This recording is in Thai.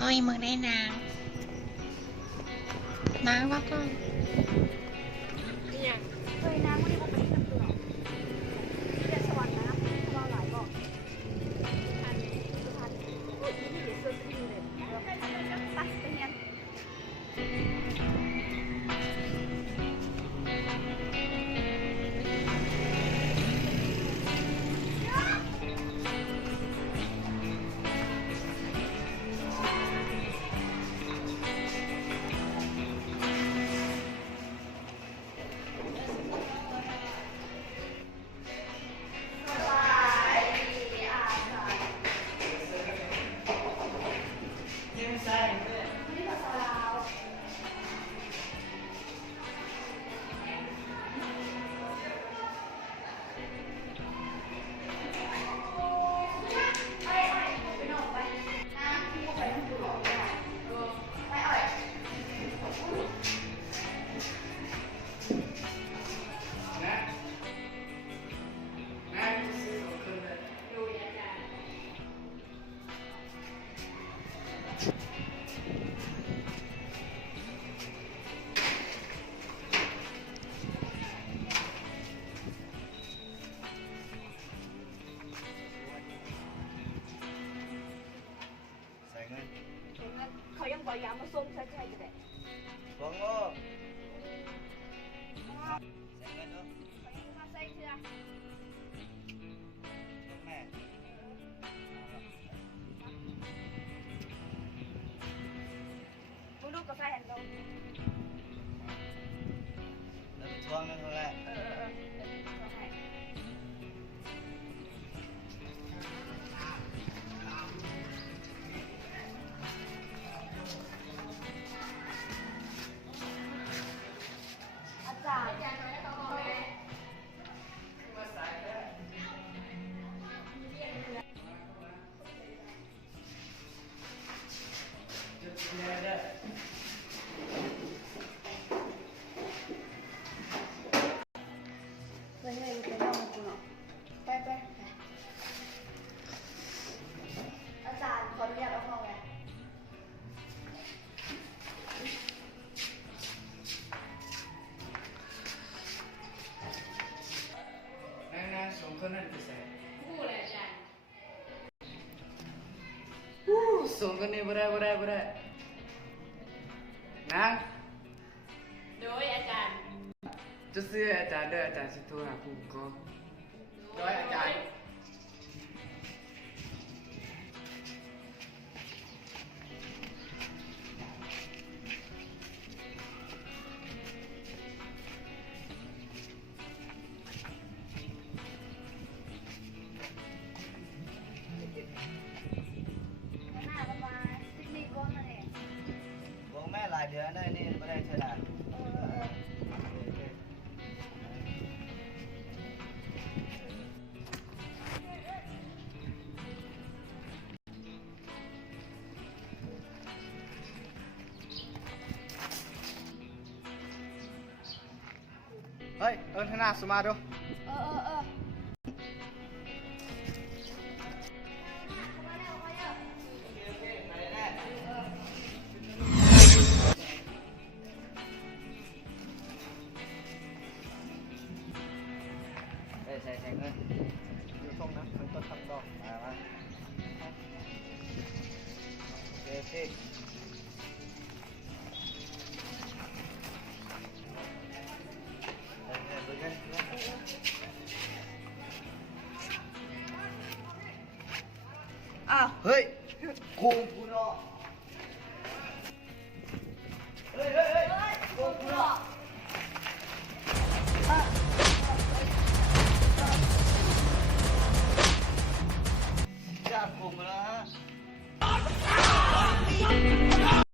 เฮ้ยมึงได้นางนางว่าก็เนี่ยเคยนางวันนี้ผมไปที่น้ำเกลือเรียนสวรรค์นะเขาว่าหลายบอกพันพูดที่เดี๋ยวเสื้อที่เลยตัดไปเงี้ยเขายังบอกยามาส้มใช่ใช่จะได้บองโง่ใส่เงินเนาะมาใส่เชื่อแม่มึงดูกาแฟเห็นเราแล้วไปทวงเงินเขาแหละอาจารย์ไปเลยไปเล่ามากูเนาะไปอาจารย์ขออนุญาตเอาห้องไงนางสองคนนั่นคือใส่สองคนนี้บ่ได้นางโดยอาจารย์จะซื้ออาจารย์เด้ออาจารย์สิโทรหาผู้ปกครองโดยอาจารย์บอกแม่หลายเดือนได้นี่ไม่ได้เท่าไหร่เฮ้ยธนาสมาดูใส่เงินอยู่ตรงนั้นเป็นต้นทำดอกมาโอเคอ้าวเฮ้ยโกงกูเนาะ